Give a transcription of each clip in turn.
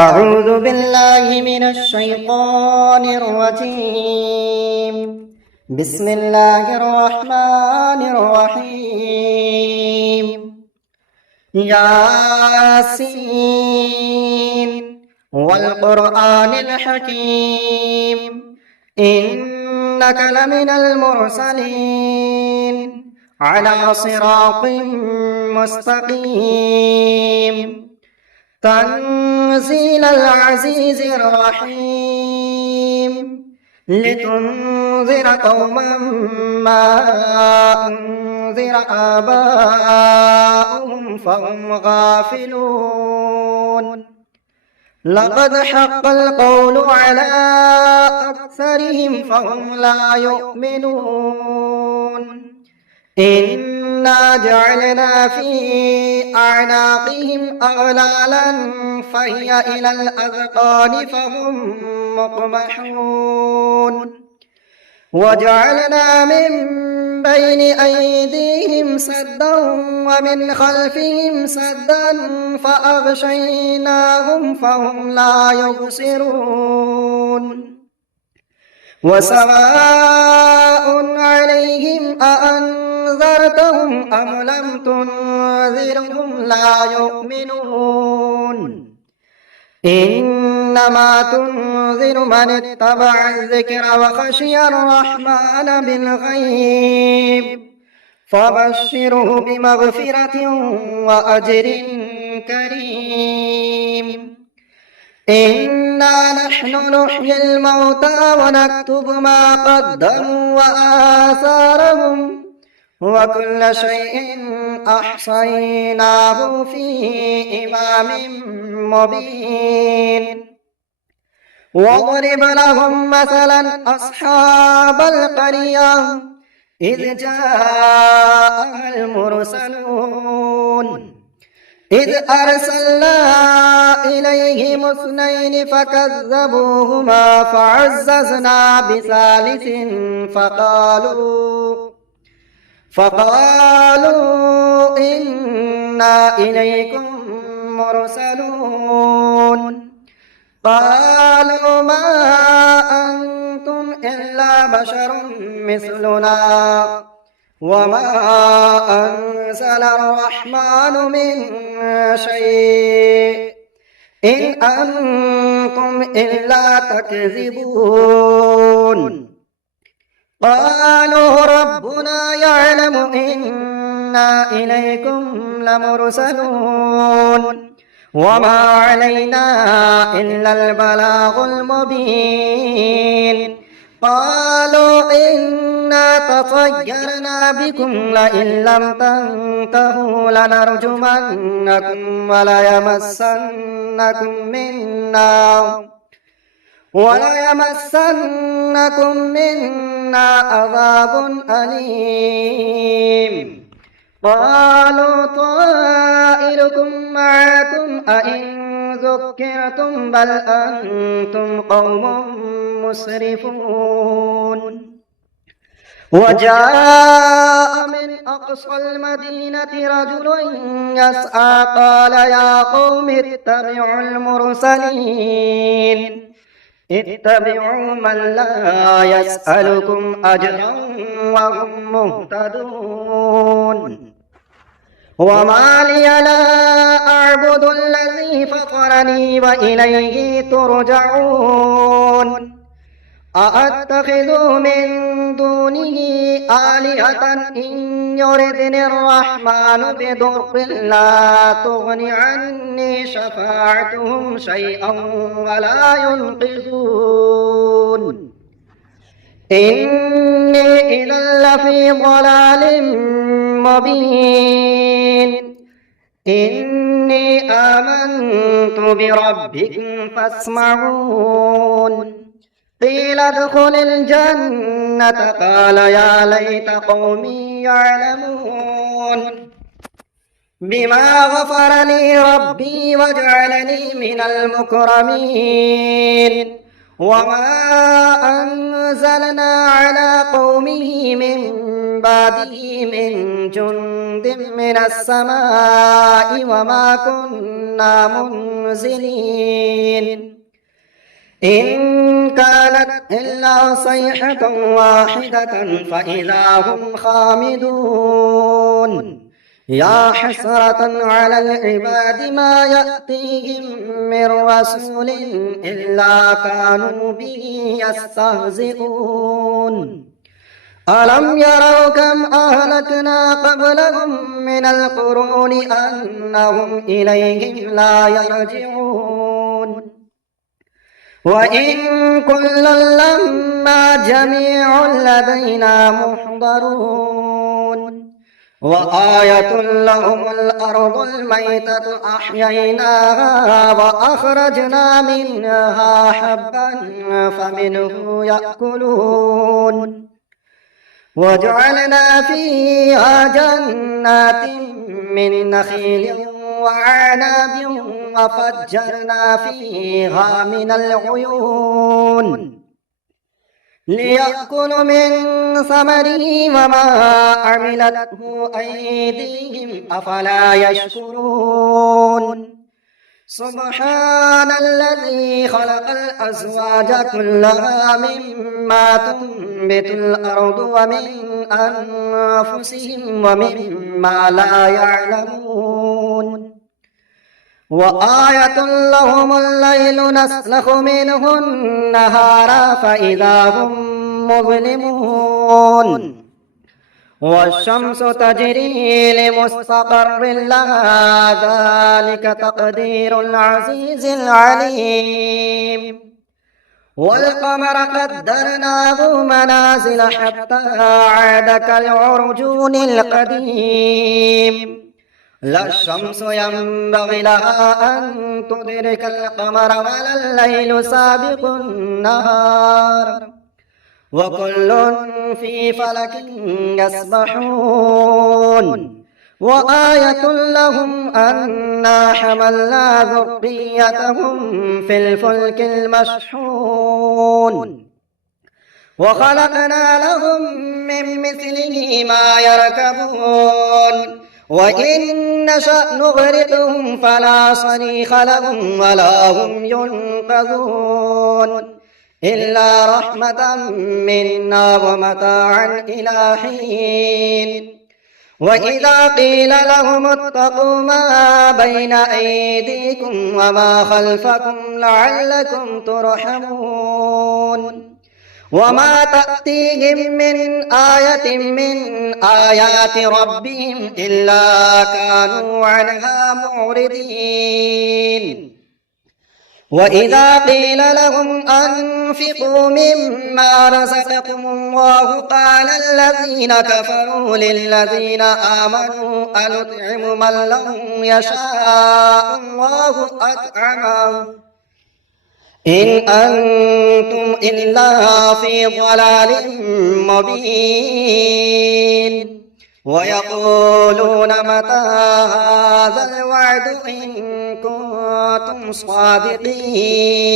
أعوذ بالله من الشيطان الرجيم. بسم الله الرحمن الرحيم. ياسين والقرآن الحكيم إنك لمن المرسلين على صراط مستقيم تنزيل العزيز الرحيم لتنذر قوما ما أنذر آباؤهم فهم غافلون لقد حق القول على أكثرهم فهم لا يؤمنون إنا جعلنا في أعناقهم أغلالا فهي إلى الأذقان فهم مقمحون وجعلنا من بين أيديهم سدا ومن خلفهم سدا فأغشيناهم فهم لا يبصرون وسواء عليهم أأنذرتهم أم لم تنذرهم لا يؤمنون إنما تنذر من اتبع الذكر وخشي الرحمن بالغيب فبشره بمغفرة وأجر كريم إنا نحن نحيي الموتى ونكتب ما قدموا وآثارهم وكل شيء أحصيناه في إمام مبين واضرب لهم مثلا أصحاب القرية إذ جاء المرسلون إذ أرسلنا إليهم اثنين فكذبوهما فعززنا بثالث فقالوا إنا إليكم مرسلون قالوا ما أنتم إلا بشر مثلنا وما أنزل الرحمن من شيء إن أنتم إلا تكذبون قالوا ربنا يعلم إنا إليكم لمرسلون وما علينا إلا البلاغ المبين قالوا إنا تطيرنا بكم لئن لم تنتهوا لنرجمنكم وليمسنكم منا عذاب أليم قالوا طائركم معكم أئن ذكرتم بل أنتم قوم مسرفون وجاء من أقصى المدينة رجل يسعى قال يا قوم اتبعوا من لا يسألكم أجرا وهم مهتدون وما لي لا أعبد الذي فطرني وإليه ترجعون أأتخذ من دونه آلهة إن يردني الرحمن بضر لا تغن عني شفاعتهم شيئا ولا ينقذون إني إذا لفي ضلال مبين إني آمنت بربكم فاسمعون قيل ادخل الجنة قال يا ليت قومي يعلمون بما غفر لي ربي وجعلني من المكرمين وما أنزلنا على قومه من بعده من جند من السماء وما كنا منزلين إن كانت إلا صيحة واحدة فإذا هم خامدون يا حسرة على العباد ما يأتيهم من رسول إلا كانوا به يستهزئون ألم يروا كم أهلكنا قبلهم من القرون أنهم إليهم لا يرجعون وإن كلا لما جميع لدينا محضرون وآية لهم الأرض الميتة أحييناها وأخرجنا منها حبا فمنه يأكلون وجعلنا فيها جنات من نخيل وعناب وفجرنا فيها من العيون ليأكلوا من ثمره وما عملته أيديهم أفلا يشكرون سبحان الذي خلق الأزواج كلها مما تنبت الأرض ومن أنفسهم ومما لا يعلمون وآية لهم الليل نسلخ منه النهار فإذا هم مظلمون والشمس تجري لمستقر لها ذلك تقدير العزيز العليم والقمر قدرناه منازل حتى عاد كالعرجون القديم لا الشمس ينبغي لها أن تدرك القمر ولا الليل سابق النهار وكل في فلك يسبحون وآية لهم أنا حملنا ذريتهم في الفلك المشحون وخلقنا لهم من مثله ما يركبون وإن نشأ نغرقهم فلا صريخ لهم ولا هم ينقذون إلا رحمة منا ومتاعا إلى حين وإذا قيل لهم اتقوا ما بين أيديكم وما خلفكم لعلكم ترحمون وما تأتيهم من آية من آيات ربهم إلا كانوا عنها معرضين وإذا قيل لهم أنفقوا مما رزقكم الله قال الذين كفروا للذين آمنوا أنطعم من لو يشاء الله أطعمه إن أنتم إلا في ضلال مبين ويقولون متى هذا الوعد إن كنتم صادقين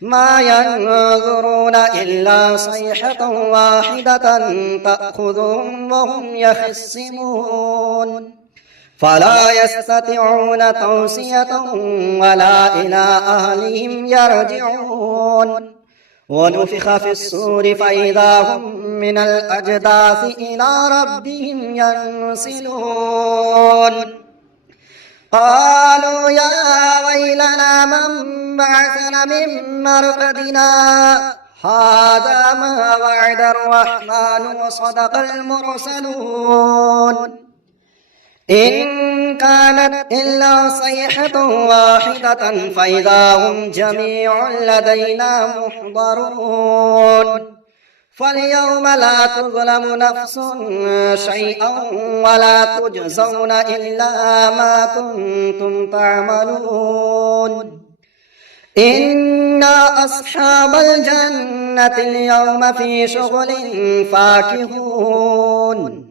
ما ينظرون إلا صيحة واحدة تأخذهم وهم يخصمون فلا يستطيعون توصية ولا إلى أهلهم يرجعون ونفخ في الصور فإذا هم من الأجداث إلى ربهم ينسلون قالوا يا ويلنا من بعثنا من مرقدنا هذا ما وعد الرحمن وصدق المرسلون إن كانت إلا صيحة واحدة فإذا هم جميع لدينا محضرون فاليوم لا تظلم نفس شيئا ولا تجزون إلا ما كنتم تعملون إنا أصحاب الجنة اليوم في شغل فاكهون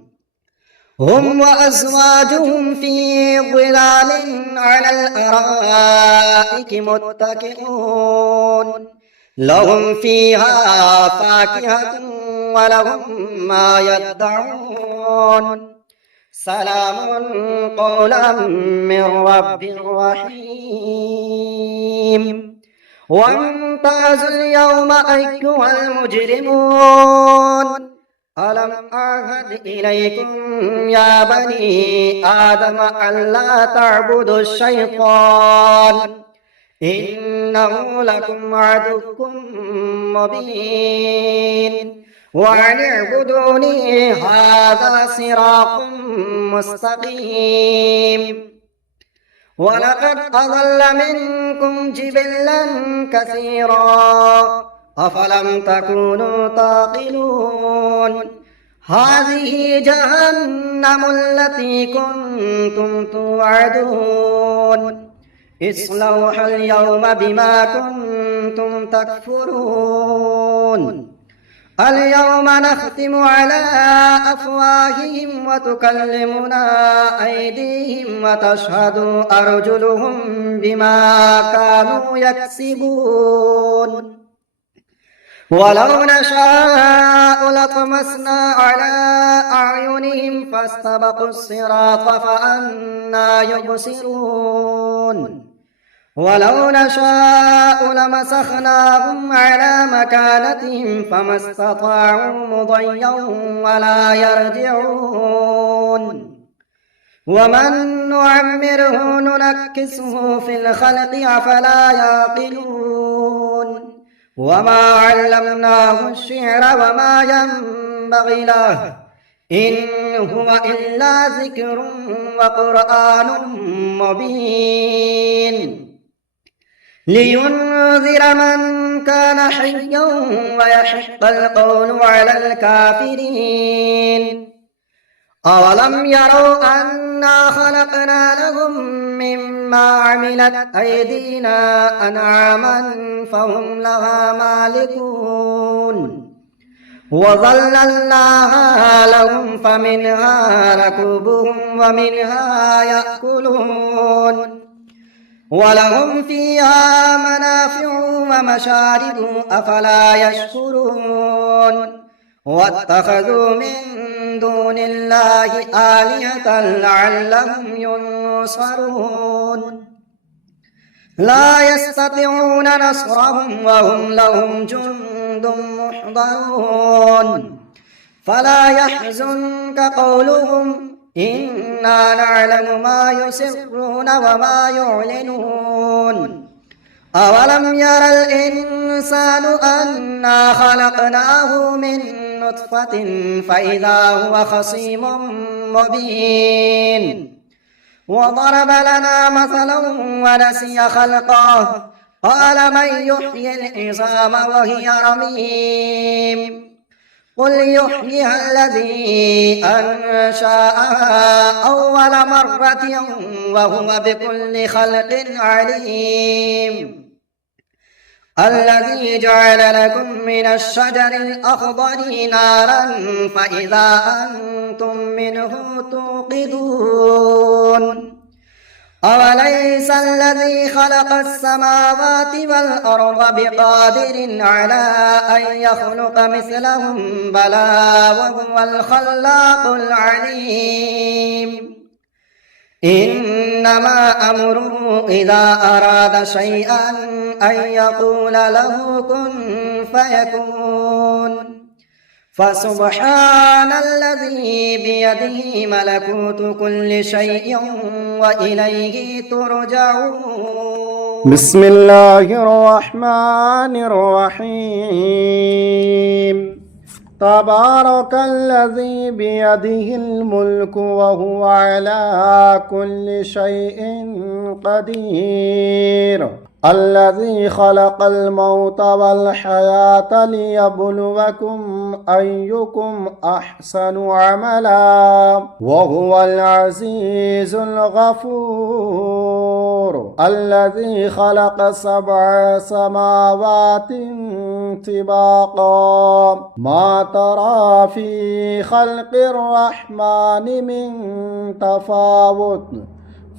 هم وأزواجهم في ظلال على الأرائك متكئون لهم فيها فاكهة ولهم ما يدعون سلام قولا من رب رحيم وامتازوا اليوم أيها المجرمون ألم أعهد إليكم يا بني آدم ألا تعبدوا الشيطان إنه لكم عدو مبين وأن اعبدوني هذا صراط مستقيم ولقد أضل منكم جبلا كثيرا أفلم تكونوا تعقلون هذه جهنم التي كنتم توعدون اصلوها اليوم بما كنتم تكفرون اليوم نختم على أفواههم وتكلمنا أيديهم وتشهد أرجلهم بما كانوا يكسبون ولو نشاء لطمسنا على أعينهم فاستبقوا الصراط فأنى يبصرون ولو نشاء لمسخناهم على مكانتهم فما استطاعوا مضيا ولا يرجعون ومن نعمره ننكسه في الخلق أفلا يعقلون وما علمناه الشعر وما ينبغي له إن هو إلا ذكر وقرآن مبين لينذر من كان حيا ويحق القول على الكافرين أولم يروا أنا خلقنا لهم مما عملت أيدينا أنعاما فهم لها مالكون وظللناها لهم فمنها ركوبهم ومنها يأكلون ولهم فيها منافع ومشارب أفلا يشكرون واتخذوا من دون الله آلهة لعلهم ينصرون لا يستطيعون نصرهم وهم لهم جند محضرون فلا يحزنك قولهم إنا نعلم ما يسرون وما يعلنون أولم ير الإنسان أنا خلقناه من نطفة فإذا هو خصيم مبين وضرب لنا مثلا ونسي خلقه قال من يحيي العظام وهي رميم قل يحييها الذي أنشأها أول مرة وهو بكل خلق عليم الذي جعل لكم من الشجر الأخضر نارا فإذا أنتم منه توقدون أوليس الذي خلق السماوات والأرض بقادر على أن يخلق مثلهم بلى وهو الخلاق العليم إنما أمره إذا أراد شيئا أن يقول له كن فيكون فسبحان الذي بيده ملكوت كل شيء وإليه ترجعون بسم الله الرحمن الرحيم تبارك الذي بيده الملك وهو على كل شيء قدير الذي خلق الموت والحياة ليبلوكم أيكم أحسن عملا وهو العزيز الغفور الذي خلق 7 سماوات طباقا ما ترى في خلق الرحمن من تفاوت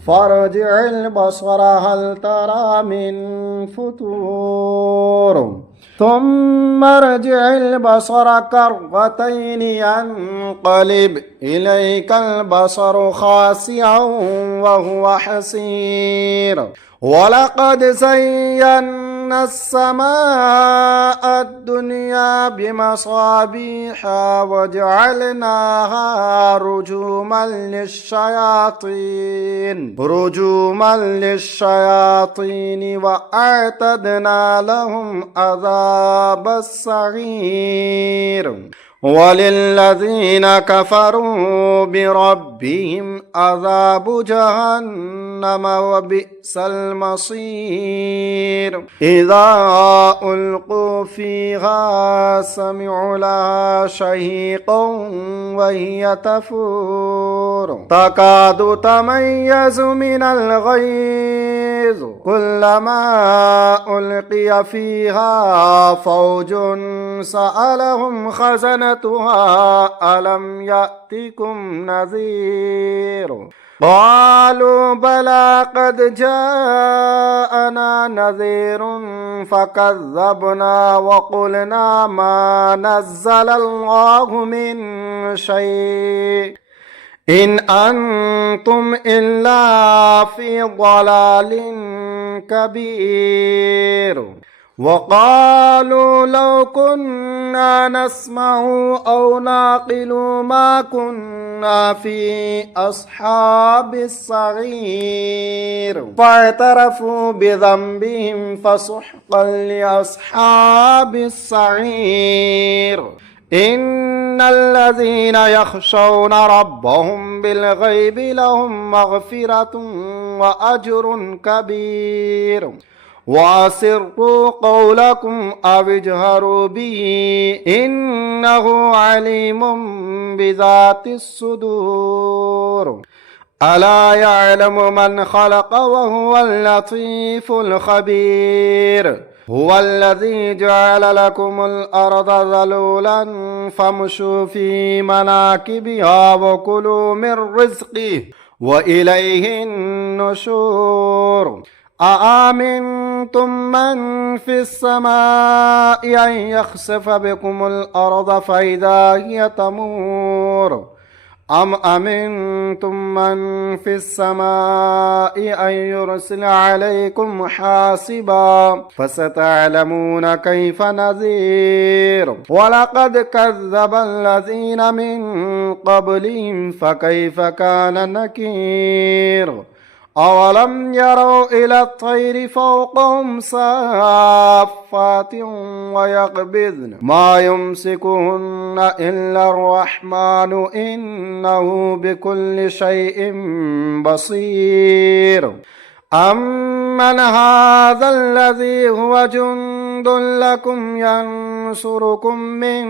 فارجع البصر هل ترى من فتور ثم ارجع البصر كرتين ينقلب إليك البصر خاسئا وهو حسير ولقد زينا السماء الدنيا بمصابيح وجعلناها رجوما للشياطين وأعتدنا لهم عذاب السعير وللذين كفروا بربهم عذاب جهنم وبئس المصير إذا ألقوا فيها سمعوا لها شهيقا وهي تفور تكاد تميز من الغيظ كلما ألقي فيها فوج سألهم خزنتها ألم يأتكم نذير قالوا بلى قد جاءنا نذير فكذبنا وقلنا ما نزل الله من شيء إن أنتم إلا في ضلال كبير وقالوا لو كنا نسمع أو نعقل ما كنا في أصحاب السعير فاعترفوا بذنبهم فسحقا لأصحاب السعير إن الذين يخشون ربهم بالغيب لهم مغفرة وأجر كبير وأسروا قولكم أو اجهروا به إنه عليم بذات الصدور ألا يعلم من خلق وهو اللطيف الخبير هو الذي جعل لكم الأرض ذلولا فامشوا في مناكبها وكلوا من رزقه وإليه النشور أأمنتم من في السماء أن يخسف بكم الأرض فإذا هي تمور أم أمنتم من في السماء أن يرسل عليكم حاصبا فستعلمون كيف نذير ولقد كذب الذين من قبلهم فكيف كان نكير أولم يروا إلى الطير فوقهم صافات ويقبضن ما يمسكهن إلا الرحمن إنه بكل شيء بصير أمن هذا الذي هو جند لكم ينصركم من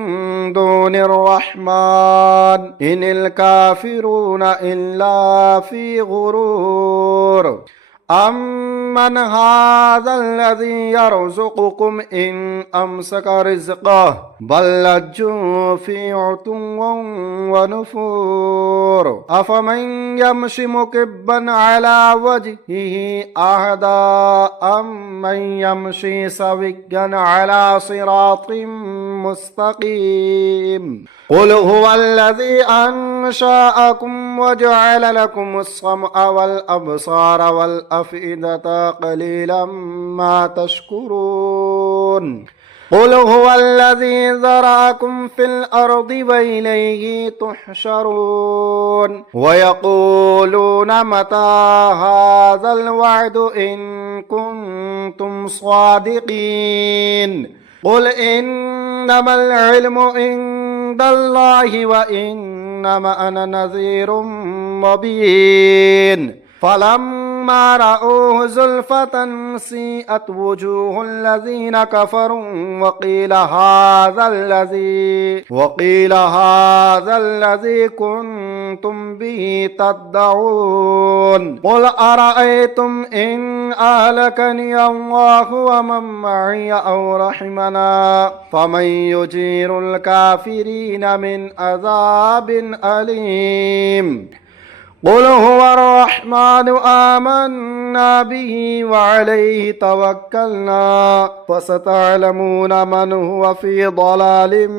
دون الرحمن إن الكافرون إلا في غرور أمن هذا الذي يرزقكم إن أمسك رزقه بل لجوا في عتو ونفور أفمن يمشي مكبا على وجهه أهدى أمن يمشي سويا على صراط مستقيم قل هو الذي أنشأكم وجعل لكم السمع والأبصار والأفئدة قليلا ما تشكرون قل هو الذي ذرأكم في الأرض وإليه تحشرون ويقولون متى هذا الوعد إن كنتم صادقين قل إنما العلم عند الله وإنما أنا نذير مبين فلما رأوه زلفة سيئت وجوه الذين كفروا وقيل هذا الذي كنتم به تدعون قل أرأيتم إن أهلكني الله ومن معي أو رحمنا فمن يجير الكافرين من عذاب أليم قل هو الرحمن آمنا به وعليه توكلنا فستعلمون من هو في ضلال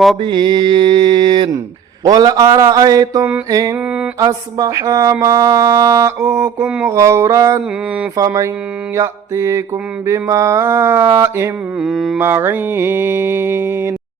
مبين قل أرأيتم إن أصبح ماؤكم غورا فمن يأتيكم بماء معين